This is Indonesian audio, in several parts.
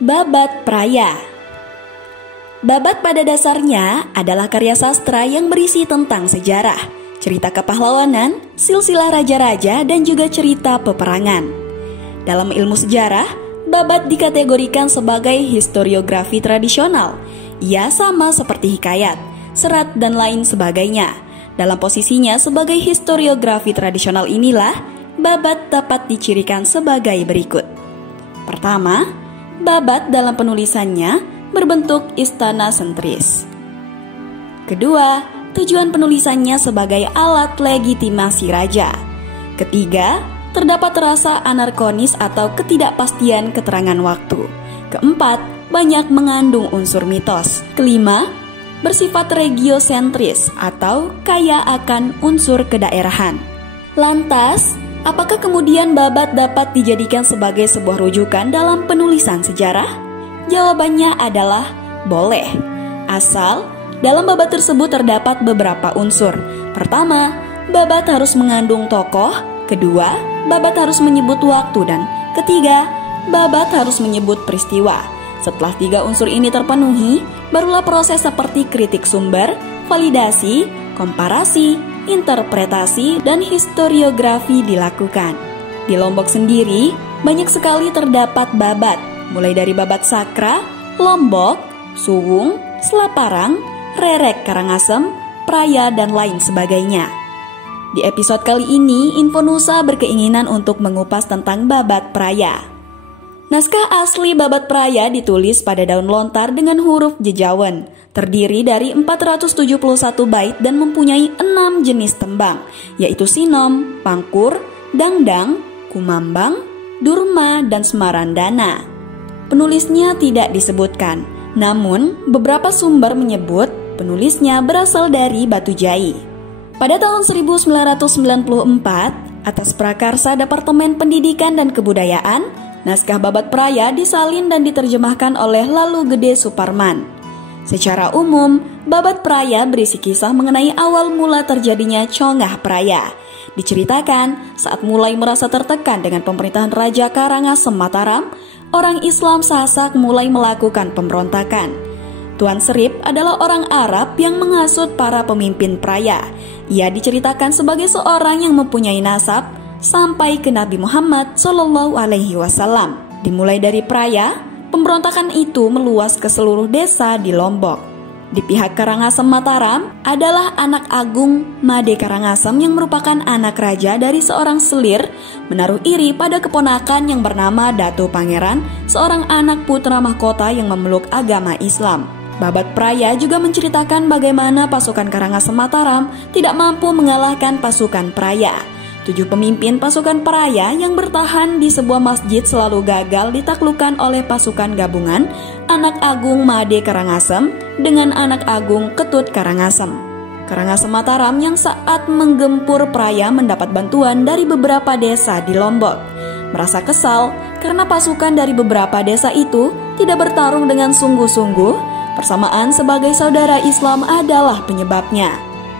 Babat Praya. Babat pada dasarnya adalah karya sastra yang berisi tentang sejarah, cerita kepahlawanan, silsilah raja-raja, dan juga cerita peperangan. Dalam ilmu sejarah, babat dikategorikan sebagai historiografi tradisional. Ia sama seperti hikayat, serat, dan lain sebagainya. Dalam posisinya sebagai historiografi tradisional inilah, babat dapat dicirikan sebagai berikut. Pertama, babat dalam penulisannya berbentuk istana sentris. Kedua, tujuan penulisannya sebagai alat legitimasi raja. Ketiga, terdapat rasa anarkonis atau ketidakpastian keterangan waktu. Keempat, banyak mengandung unsur mitos. Kelima, bersifat regiosentris atau kaya akan unsur kedaerahan. Lantas, apakah kemudian babat dapat dijadikan sebagai sebuah rujukan dalam penulisan sejarah? Jawabannya adalah boleh, asal dalam babat tersebut terdapat beberapa unsur. Pertama, babat harus mengandung tokoh. Kedua, babat harus menyebut waktu. Dan ketiga, babat harus menyebut peristiwa. Setelah tiga unsur ini terpenuhi, barulah proses seperti kritik sumber, validasi, komparasi, interpretasi, dan historiografi dilakukan. Di Lombok sendiri, banyak sekali terdapat babat, mulai dari babat sakra, Lombok, Suwung, Selaparang, Rerek Karangasem, Praya, dan lain sebagainya. Di episode kali ini, Infonusa berkeinginan untuk mengupas tentang babat Praya. Naskah asli babat Praya ditulis pada daun lontar dengan huruf jejawen, terdiri dari 471 bait dan mempunyai 6 jenis tembang, yaitu sinom, pangkur, dangdang, kumambang, durma, dan semarandana. Penulisnya tidak disebutkan, namun beberapa sumber menyebut penulisnya berasal dari Batu Jai. Pada tahun 1994, atas prakarsa Departemen Pendidikan dan Kebudayaan, naskah babat Praya disalin dan diterjemahkan oleh Lalu Gede Suparman. Secara umum, babat Praya berisi kisah mengenai awal mula terjadinya Congah Praya. Diceritakan saat mulai merasa tertekan dengan pemerintahan Raja Karangasem Mataram, orang Islam Sasak mulai melakukan pemberontakan. Tuan Serip adalah orang Arab yang menghasut para pemimpin Praya. Ia diceritakan sebagai seorang yang mempunyai nasab sampai ke Nabi Muhammad SAW. Dimulai dari Praya, pemberontakan itu meluas ke seluruh desa di Lombok. Di pihak Karangasem Mataram adalah anak agung Made Karangasem yang merupakan anak raja dari seorang selir, menaruh iri pada keponakan yang bernama Datu Pangeran, seorang anak putra mahkota yang memeluk agama Islam. Babat Praya juga menceritakan bagaimana pasukan Karangasem Mataram tidak mampu mengalahkan pasukan Praya. 7 pemimpin pasukan Praya yang bertahan di sebuah masjid selalu gagal ditaklukkan oleh pasukan gabungan anak agung Made Karangasem dengan anak agung Ketut Karangasem. Karangasem Mataram yang saat menggempur Praya mendapat bantuan dari beberapa desa di Lombok. Merasa kesal karena pasukan dari beberapa desa itu tidak bertarung dengan sungguh-sungguh, persamaan sebagai saudara Islam adalah penyebabnya.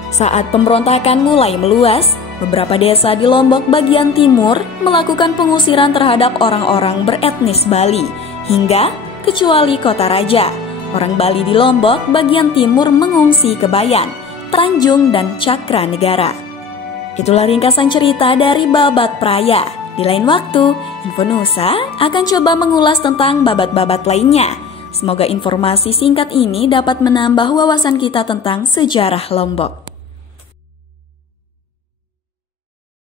Saat pemberontakan mulai meluas, beberapa desa di Lombok bagian timur melakukan pengusiran terhadap orang-orang beretnis Bali, hingga kecuali Kota Raja. Orang Bali di Lombok bagian timur mengungsi ke Bayan, Tanjung, dan Cakra Negara. Itulah ringkasan cerita dari babat Praya. Di lain waktu, Infonusa akan coba mengulas tentang babat-babat lainnya. Semoga informasi singkat ini dapat menambah wawasan kita tentang sejarah Lombok.